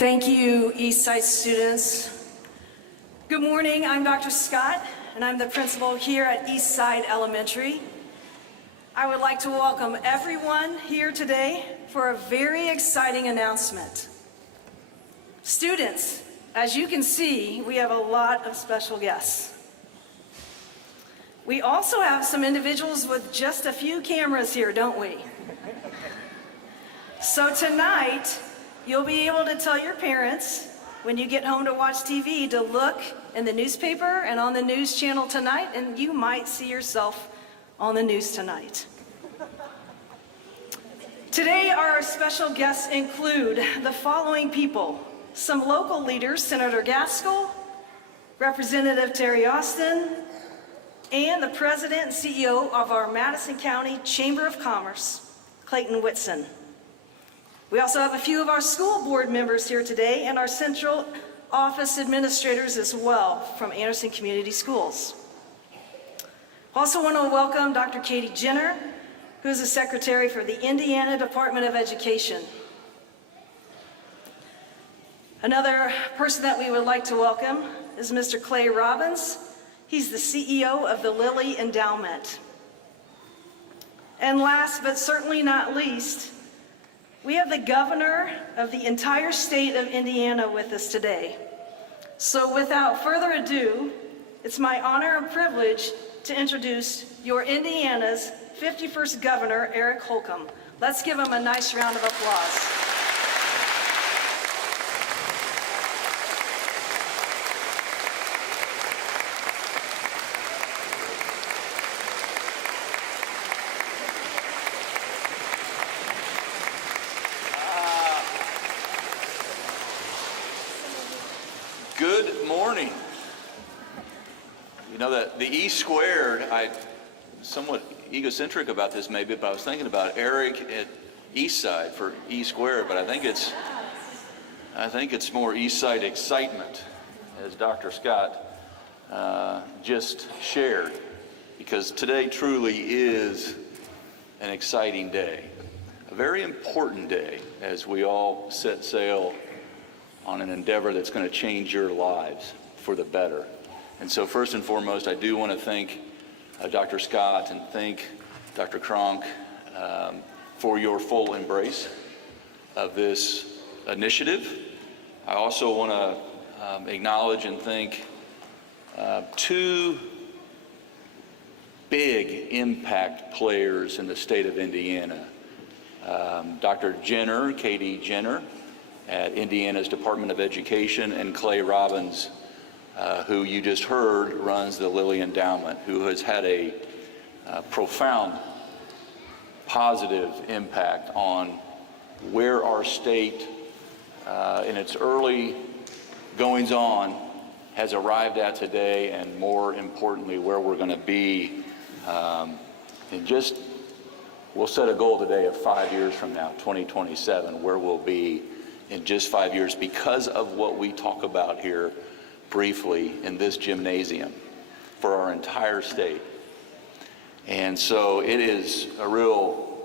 Thank you, Eastside students. Good morning, I'm Dr. Scott, and I'm the principal here at Eastside Elementary. I would like to welcome everyone here today for a very exciting announcement. Students, as you can see, we have a lot of special guests. We also have some individuals with just a few cameras here, don't we? So tonight, you'll be able to tell your parents when you get home to watch TV to look in the newspaper and on the news channel tonight, and you might see yourself on the news tonight. Today, our special guests include the following people: some local leaders, Senator Gaskell, Representative Terry Austin, and the President and CEO of our Madison County Chamber of Commerce, Clayton Whitson. We also have a few of our school board members here today and our central office administrators as well from Anderson Community Schools. Also want to welcome Dr. Katie Jenner, who is the Secretary for the Indiana Department of Education. Another person that we would like to welcome is Mr. Clay Robbins. He's the CEO of the Lilly Endowment. And last but certainly not least, we have the governor of the entire state of Indiana with us today. So without further ado, it's my honor and privilege to introduce your Indiana's 51st Governor, Eric Holcomb. Let's give him a nice round of applause. Good morning. You know that the E squared, I'm somewhat egocentric about this maybe, but I was thinking about Eric at Eastside for E squared, but I think it's more Eastside excitement, as Dr. Scott just shared, because today truly is an exciting day, a very important day as we all set sail on an endeavor that's going to change your lives for the better. And so first and foremost, I do want to thank Dr. Scott and thank Dr. Cronk for your full embrace of this initiative. I also want to acknowledge and thank two big impact players in the state of Indiana. Dr. Jenner, Katie Jenner, at Indiana's Department of Education, and Clay Robbins, who you just heard runs the Lilly Endowment, who has had a profound positive impact on where our state in its early goings on has arrived at today, and more importantly, where we're going to be we'll set a goal today of 5 years from now, 2027, where we'll be in just 5 years because of what we talk about here briefly in this gymnasium for our entire state. And so it is a real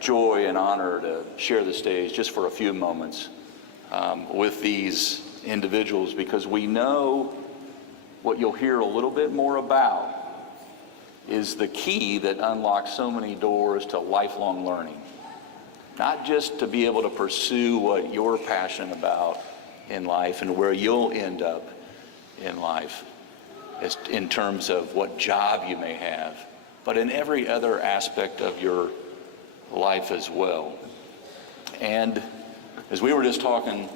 joy and honor to share the stage just for a few moments with these individuals, because we know what you'll hear a little bit more about is the key that unlocks so many doors to lifelong learning. Not just to be able to pursue what you're passionate about in life and where you'll end up in life in terms of what job you may have, but in every other aspect of your life as well. And as we were just talking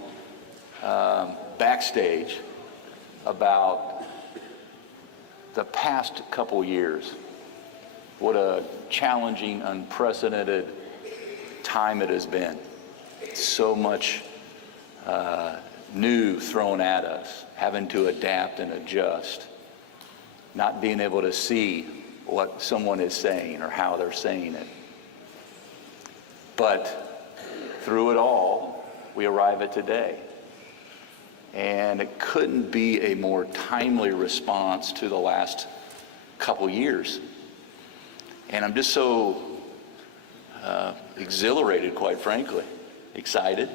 backstage about the past couple years, what a challenging, unprecedented time it has been. So much new thrown at us, having to adapt and adjust, not being able to see what someone is saying or how they're saying it. But through it all, we arrive at today. And it couldn't be a more timely response to the last couple years. And I'm just so exhilarated, quite frankly, excited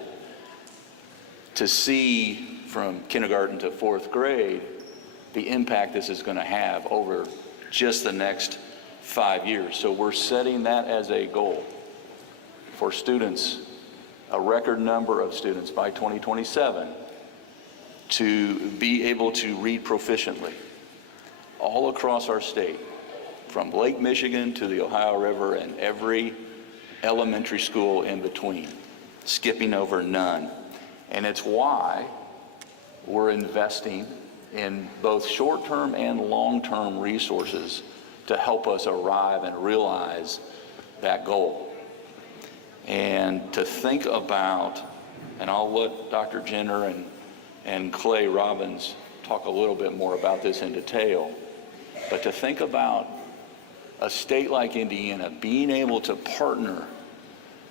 to see from kindergarten to fourth grade the impact this is going to have over just the next 5 years. So we're setting that as a goal for students, a record number of students by 2027, to be able to read proficiently all across our state, from Lake Michigan to the Ohio River and every elementary school in between, skipping over none. And it's why we're investing in both short-term and long-term resources to help us arrive and realize that goal. And to think about, and I'll let Dr. Jenner and Clay Robbins talk a little bit more about this in detail, but to think about a state like Indiana being able to partner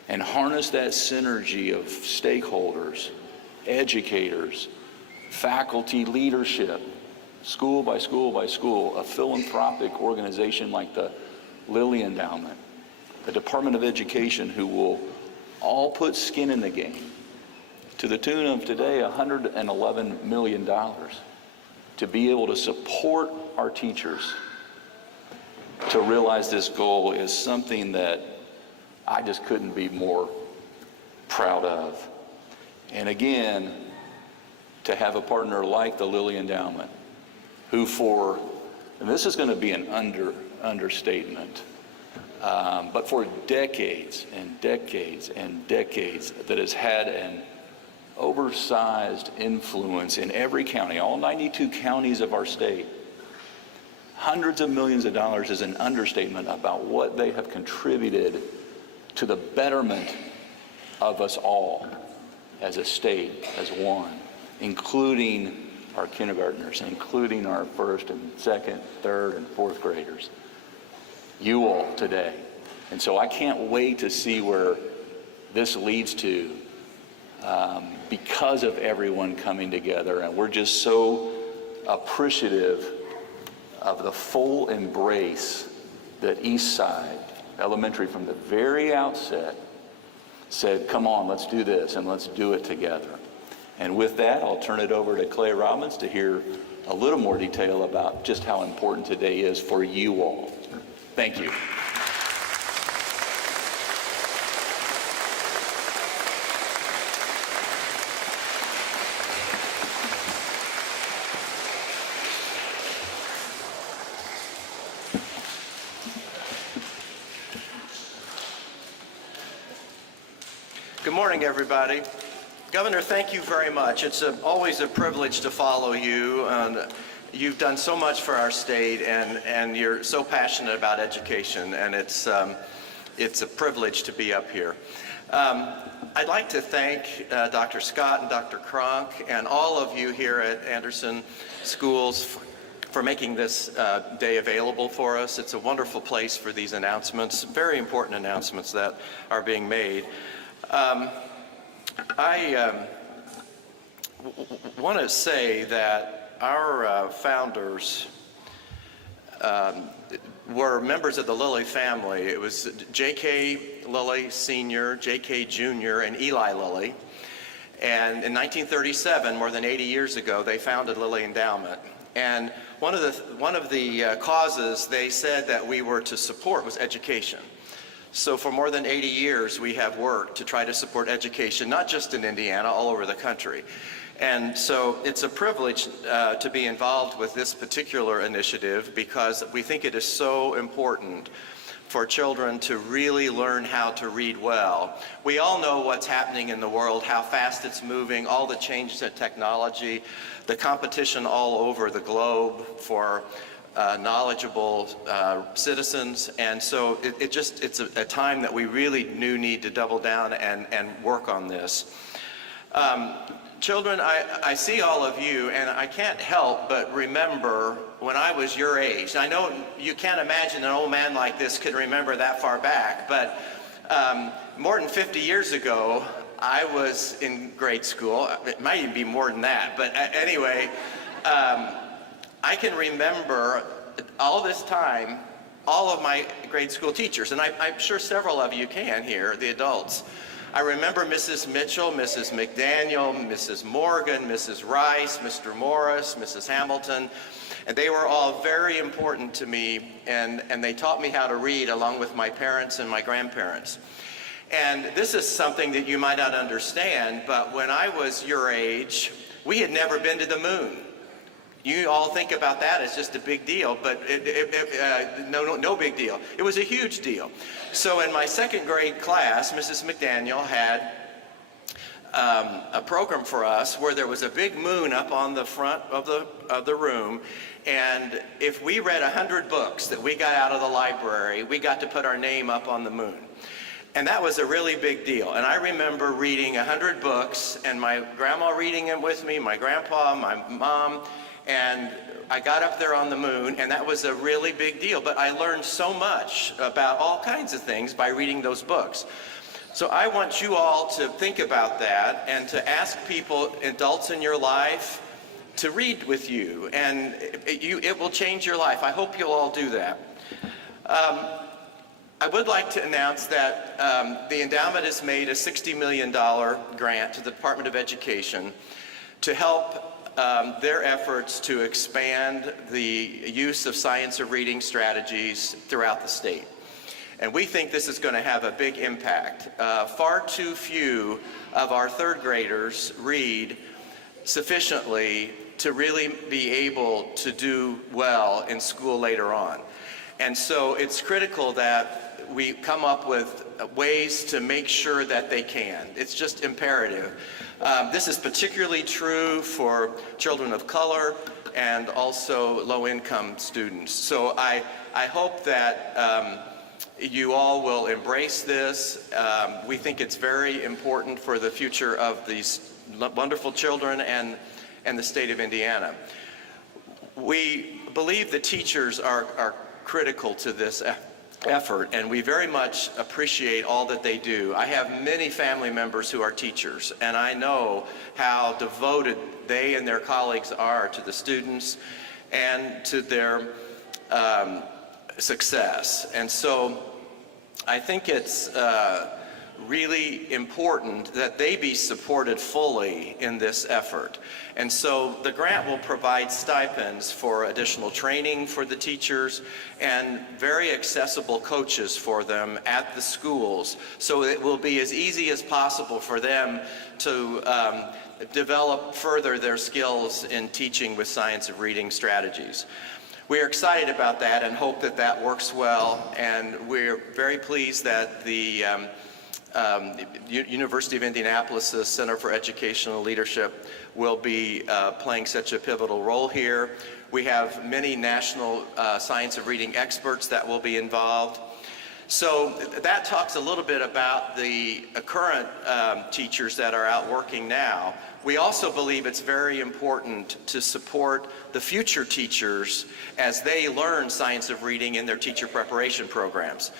and harness that synergy of stakeholders, educators, faculty, leadership, school by school by school, a philanthropic organization like the Lilly Endowment, the Department of Education, who will all put skin in the game to the tune of today $111 million to be able to support our teachers to realize this goal is something that I just couldn't be more proud of. And again, to have a partner like the Lilly Endowment, who and this is going to be an understatement, but for decades and decades and decades, that has had an oversized influence in every county, all 92 counties of our state. Hundreds of millions of dollars is an understatement about what they have contributed to the betterment of us all as a state, as one, including our kindergartners, including our first and second, third, and fourth graders. You all today. And so I can't wait to see where this leads to because of everyone coming together. And we're just so appreciative of the full embrace that East Side Elementary from the very outset said, come on, let's do this and let's do it together. And with that, I'll turn it over to Clay Robbins to hear a little more detail about just how important today is for you all. Thank you. Good morning, everybody. Governor, thank you very much. It's always a privilege to follow you. And you've done so much for our state, and you're so passionate about education, and it's a privilege to be up here. I'd like to thank Dr. Scott and Dr. Cronk and all of you here at Anderson Schools for making this day available for us. It's a wonderful place for these announcements, very important announcements that are being made. I want to say that our founders were members of the Lilly family. It was J.K. Lilly Sr., J.K. Jr., and Eli Lilly. And in 1937, more than 80 years ago, they founded Lilly Endowment. And one of the causes they said that we were to support was education. So for more than 80 years, we have worked to try to support education, not just in Indiana, all over the country. And so it's a privilege to be involved with this particular initiative because we think it is so important for children to really learn how to read well. We all know what's happening in the world, how fast it's moving, all the changes in technology, the competition all over the globe for knowledgeable citizens, and so it's a time that we really do need to double down and work on this. Children, I see all of you, and I can't help but remember when I was your age. I know you can't imagine an old man like this could remember that far back, but more than 50 years ago, I was in grade school. It might even be more than that, but anyway, I can remember all this time, all of my grade school teachers, and I'm sure several of you can here, the adults. I remember Mrs. Mitchell, Mrs. McDaniel, Mrs. Morgan, Mrs. Rice, Mr. Morris, Mrs. Hamilton, and they were all very important to me, and they taught me how to read along with my parents and my grandparents. And this is something that you might not understand, but when I was your age, we had never been to the moon. You all think about that as just a big deal, but no big deal. It was a huge deal. So in my second grade class, Mrs. McDaniel had a program for us where there was a big moon up on the front of the room, and if we read 100 books that we got out of the library, we got to put our name up on the moon. And that was a really big deal. And I remember reading 100 books, and my grandma reading them with me, my grandpa, my mom, and I got up there on the moon, and that was a really big deal. But I learned so much about all kinds of things by reading those books. So I want you all to think about that and to ask people, adults in your life, to read with you, and it will change your life. I hope you'll all do that. I would like to announce that the endowment has made a $60 million grant to the Department of Education to help their efforts to expand the use of science of reading strategies throughout the state. And we think this is going to have a big impact. Far too few of our third graders read sufficiently to really be able to do well in school later on. And so it's critical that we come up with ways to make sure that they can. It's just imperative. This is particularly true for children of color and also low-income students. So I hope that you all will embrace this. We think it's very important for the future of these wonderful children and the state of Indiana. We believe the teachers are critical to this effort, and we very much appreciate all that they do. I have many family members who are teachers, and I know how devoted they and their colleagues are to the students and to their success. And so I think it's really important that they be supported fully in this effort. And so the grant will provide stipends for additional training for the teachers and very accessible coaches for them at the schools, so it will be as easy as possible for them to develop further their skills in teaching with science of reading strategies. We are excited about that and hope that that works well, and we're very pleased that the University of Indianapolis' Center for Educational Leadership will be playing such a pivotal role here. We have many national science of reading experts that will be involved. So that talks a little bit about the current teachers that are out working now. We also believe it's very important to support the future teachers as they learn science of reading in their teacher preparation programs.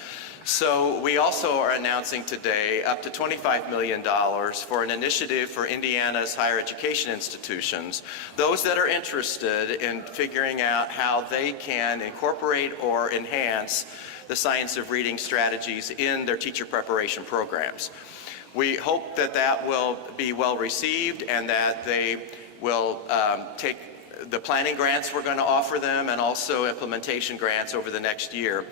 So we also are announcing today up to $25 million for an initiative for Indiana's higher education institutions, those that are interested in figuring out how they can incorporate or enhance the science of reading strategies in their teacher preparation programs. We hope that that will be well received and that they will take the planning grants we're going to offer them and also implementation grants over the next year.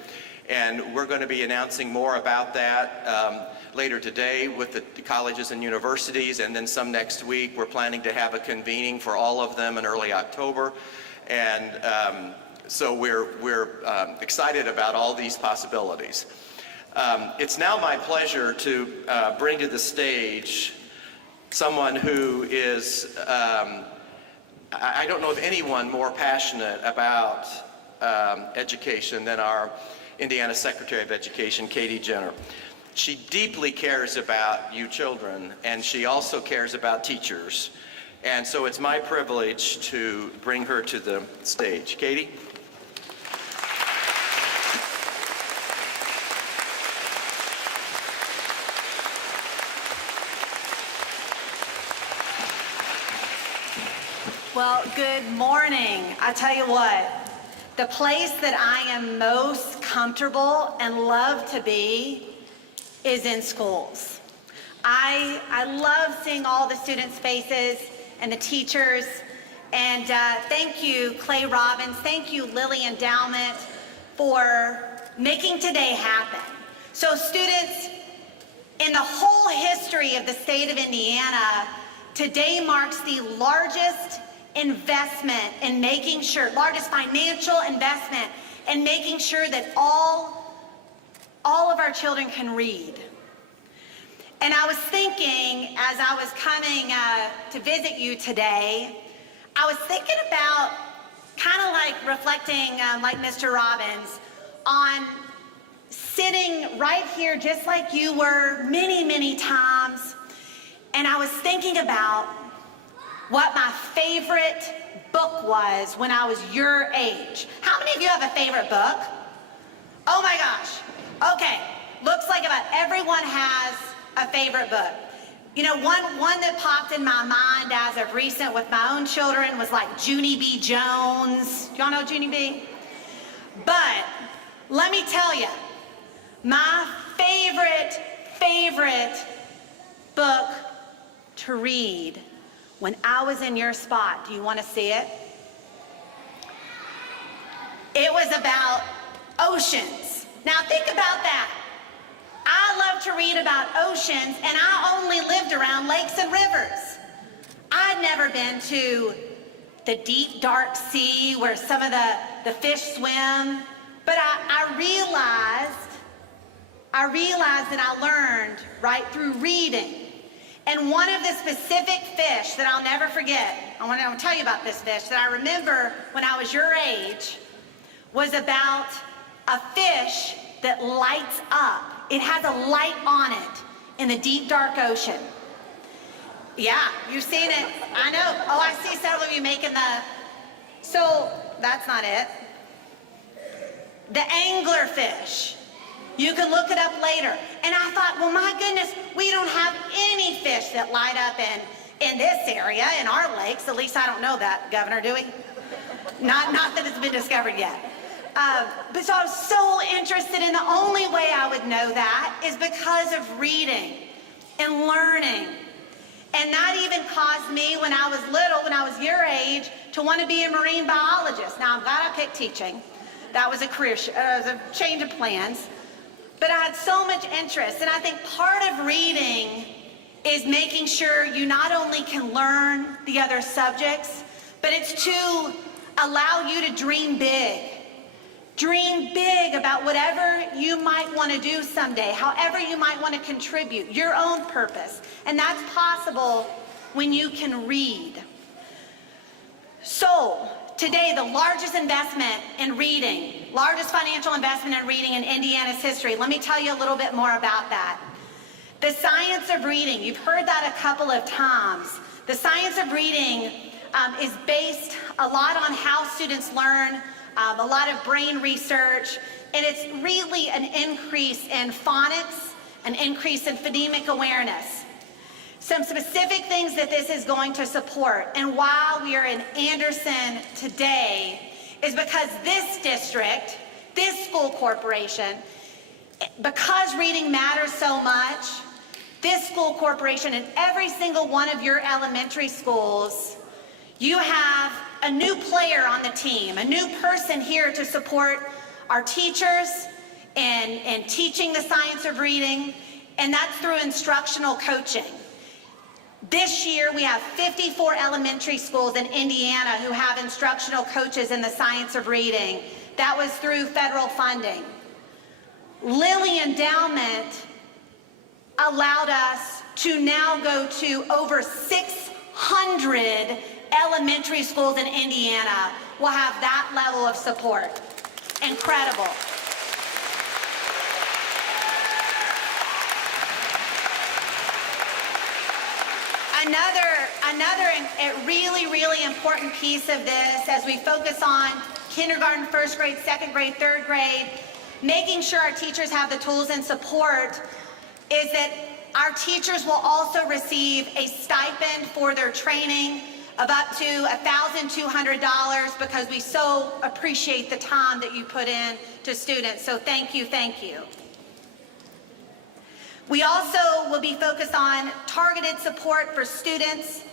And we're going to be announcing more about that later today with the colleges and universities, and then some next week. We're planning to have a convening for all of them in early October. And so we're excited about all these possibilities. It's now my pleasure to bring to the stage someone who is, I don't know of anyone more passionate about education than our Indiana Secretary of Education, Katie Jenner. She deeply cares about you children, and she also cares about teachers. And so it's my privilege to bring her to the stage. Katie? Well, good morning. I tell you what, the place that I am most comfortable and love to be is in schools. I love seeing all the students' faces and the teachers. And thank you, Clay Robbins. Thank you, Lilly Endowment, for making today happen. So students, in the whole history of the state of Indiana, today marks the largest investment in making sure, largest financial investment in making sure that all of our children can read. And I was thinking, as I was coming to visit you today, I was thinking about kind of like reflecting, like Mr. Robbins, on sitting right here just like you were many, many times. And I was thinking about what my favorite book was when I was your age. How many of you have a favorite book? Oh my gosh. Okay. Looks like about everyone has a favorite book. You know, one that popped in my mind as of recent with my own children was like Junie B. Jones. Y'all know Junie B? But let me tell you, my favorite book to read when I was in your spot. Do you want to see it? It was about oceans. Now think about that. I love to read about oceans, and I only lived around lakes and rivers. I'd never been to the deep, dark sea where some of the fish swim, but I realized and I learned right through reading. And one of the specific fish that I'll never forget, I want to tell you about this fish that I remember when I was your age, was about a fish that lights up. It has a light on it in the deep, dark ocean. Yeah, you've seen it. I know. Oh, I see several of you making the... So, that's not it. The anglerfish. You can look it up later. And I thought, well, my goodness, we don't have any fish that light up in this area, in our lakes. At least I don't know that, Governor, do we? Not that it's been discovered yet. But so I was so interested, and the only way I would know that is because of reading and learning. And that even caused me, when I was little, when I was your age, to want to be a marine biologist. Now, I'm glad I picked teaching. That was a career, a change of plans. But I had so much interest, and I think part of reading is making sure you not only can learn the other subjects, but it's to allow you to dream big. Dream big about whatever you might want to do someday, however you might want to contribute, your own purpose. And that's possible when you can read. So, today, the largest investment in reading, largest financial investment in reading in Indiana's history. Let me tell you a little bit more about that. The science of reading, you've heard that a couple of times. The science of reading is based a lot on how students learn, a lot of brain research, and it's really an increase in phonics, an increase in phonemic awareness. Some specific things that this is going to support, and why we are in Anderson today, is because this district, this school corporation, because reading matters so much, this school corporation and every single one of your elementary schools, you have a new player on the team, a new person here to support our teachers in teaching the science of reading, and that's through instructional coaching. This year, we have 54 elementary schools in Indiana who have instructional coaches in the science of reading. That was through federal funding. Lilly Endowment allowed us to now go to over 600 elementary schools in Indiana will have that level of support. Incredible. Another really important piece of this, as we focus on kindergarten, first grade, second grade, third grade, making sure our teachers have the tools and support, is that our teachers will also receive a stipend for their training of up to $1,200 because we so appreciate the time that you put in to students. So thank you, thank you. We also will be focused on targeted support for students,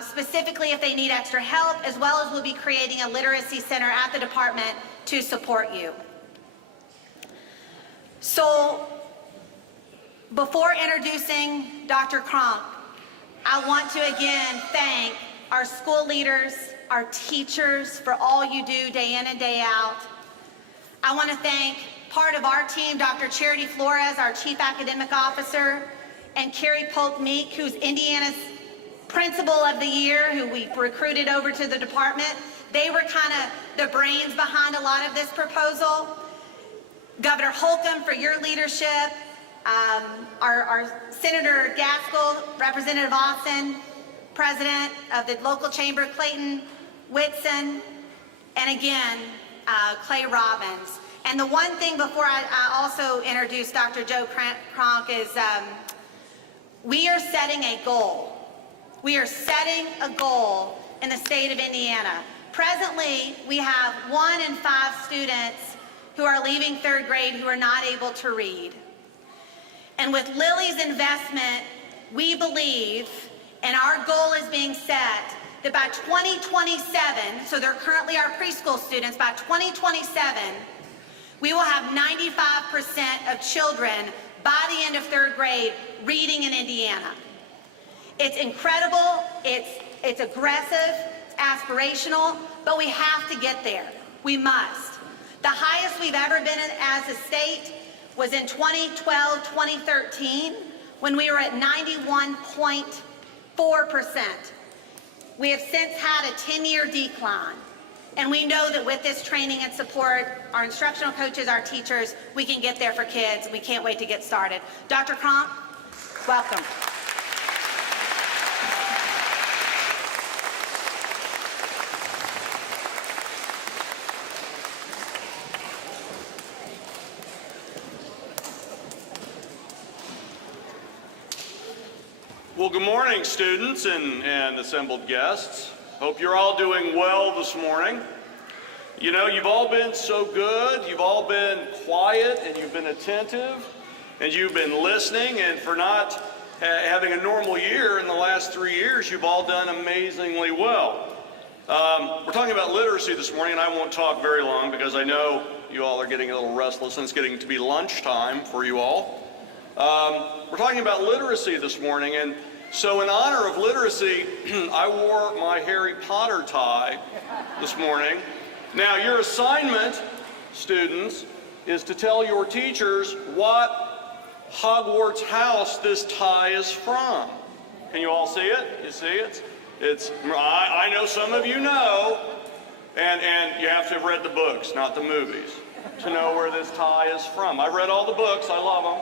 specifically if they need extra help, as well as we'll be creating a literacy center at the department to support you. So, before introducing Dr. Kronk, I want to again thank our school leaders, our teachers for all you do day in and day out. I want to thank part of our team, Dr. Charity Flores, our Chief Academic Officer, and Carrie Polk-Meek, who's Indiana's Principal of the Year, who we recruited over to the department. They were kind of the brains behind a lot of this proposal. Governor Holcomb for your leadership, our Senator Gaskell, Representative Austin, President of the local chamber, Clayton Whitson, and again, Clay Robbins. And the one thing before I also introduce Dr. Joe Kronk is we are setting a goal. We are setting a goal in the state of Indiana. Presently, we have 1 in 5 students who are leaving 3rd grade who are not able to read. And with Lily's investment, we believe, and our goal is being set, that by 2027, so they're currently our preschool students, by 2027, we will have 95% of children by the end of 3rd grade reading in Indiana. It's incredible, it's aggressive, it's aspirational, but we have to get there. We must. The highest we've ever been in as a state was in 2012, 2013, when we were at 91.4%. We have since had a 10-year decline. And we know that with this training and support, our instructional coaches, our teachers, we can get there for kids. We can't wait to get started. Dr. Kronk, welcome. Well, good morning, students and assembled guests. Hope you're all doing well this morning. You know, you've all been so good, you've all been quiet, and you've been attentive, and you've been listening, and for not having a normal year in the last 3 years, you've all done amazingly well. We're talking about literacy this morning, and I won't talk very long because I know you all are getting a little restless, and it's getting to be lunchtime for you all. We're talking about literacy this morning, and so in honor of literacy, I wore my Harry Potter tie this morning. Now, your assignment, students, is to tell your teachers what Hogwarts house this tie is from. Can you all see it? You see it? I know some of you know, and you have to have read the books, not the movies, to know where this tie is from. I read all the books. I love them.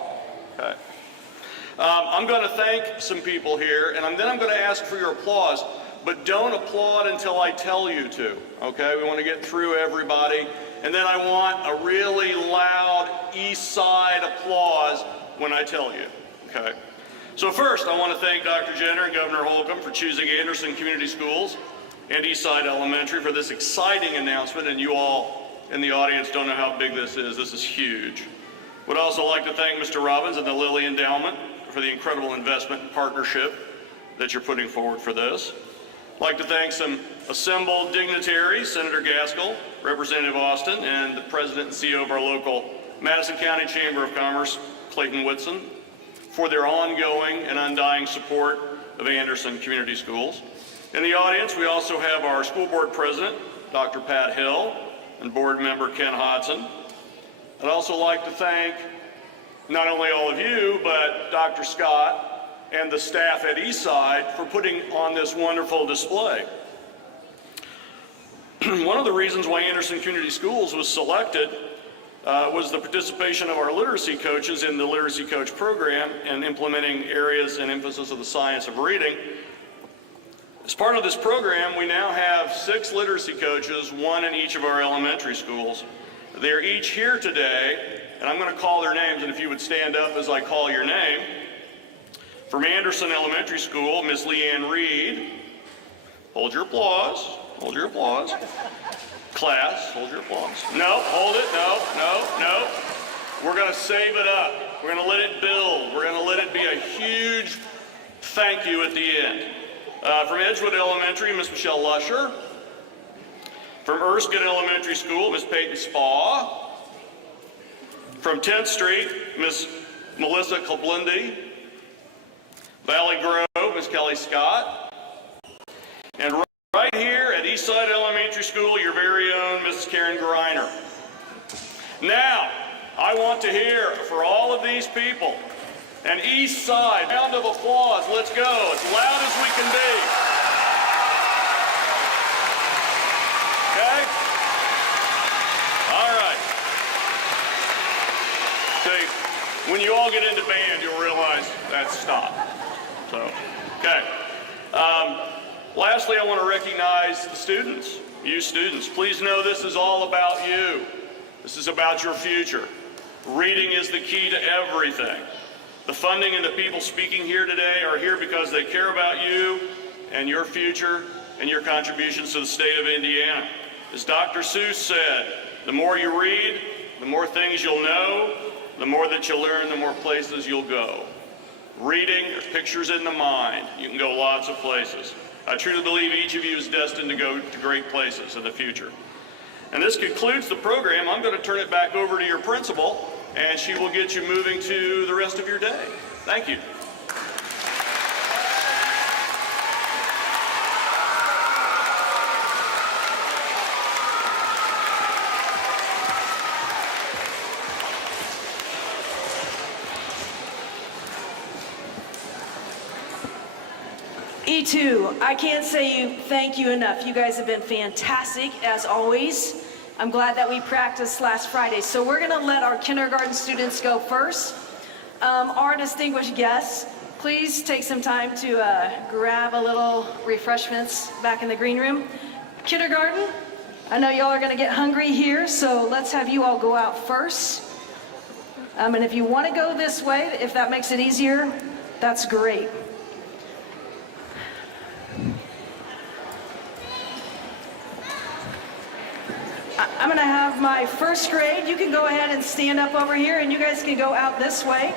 Okay. I'm going to thank some people here, and then I'm going to ask for your applause, but don't applaud until I tell you to, okay? We want to get through everybody, and then I want a really loud East Side applause when I tell you, okay? So first, I want to thank Dr. Jenner and Governor Holcomb for choosing Anderson Community Schools and East Side Elementary for this exciting announcement, and you all in the audience don't know how big this is. This is huge. Would also like to thank Mr. Robbins and the Lilly Endowment for the incredible investment and partnership that you're putting forward for this. I'd like to thank some assembled dignitaries, Senator Gaskell, Representative Austin, and the President and CEO of our local Madison County Chamber of Commerce, Clayton Whitson, for their ongoing and undying support of Anderson Community Schools. In the audience, we also have our school board president, Dr. Pat Hill, and board member Ken Hodson. I'd also like to thank not only all of you, but Dr. Scott and the staff at Eastside for putting on this wonderful display. One of the reasons why Anderson Community Schools was selected was the participation of our literacy coaches in the Literacy Coach program and implementing areas and emphasis of the science of reading. As part of this program, we now have 6 literacy coaches, 1 in each of our elementary schools. They're each here today, and I'm going to call their names, and if you would stand up as I call your name. From Anderson Elementary School, Miss Leanne Reed. Hold your applause. Hold your applause. Class, hold your applause. No, hold it. No. We're going to save it up. We're going to let it build. We're going to let it be a huge thank you at the end. From Edgewood Elementary, Miss Michelle Lusher. From Erskine Elementary School, Miss Peyton Spa. From 10th Street, Miss Melissa Klblindi. Valley Grove, Miss Kelly Scott. And right here at Eastside Elementary School, your very own Mrs. Karen Greiner. Now, I want to hear for all of these people an East Side round of applause. Let's go, as loud as we can be. Okay? All right. See, when you all get into band, you'll realize that's stop. So, okay. Lastly, I want to recognize the students. You students, please know this is all about you. This is about your future. Reading is the key to everything. The funding and the people speaking here today are here because they care about you and your future and your contributions to the state of Indiana. As Dr. Seuss said, the more you read, the more things you'll know, the more that you learn, the more places you'll go. Reading are pictures in the mind. You can go lots of places. I truly believe each of you is destined to go to great places in the future. And this concludes the program. I'm going to turn it back over to your principal, and she will get you moving to the rest of your day. Thank you. E2, I can't say thank you enough. You guys have been fantastic, as always. I'm glad that we practiced last Friday. So we're going to let our kindergarten students go first. Our distinguished guests, please take some time to grab a little refreshments back in the green room. Kindergarten, I know y'all are going to get hungry here, so let's have you all go out first. And if you want to go this way, if that makes it easier, that's great. I'm going to have my first grade. You can go ahead and stand up over here, and you guys can go out this way.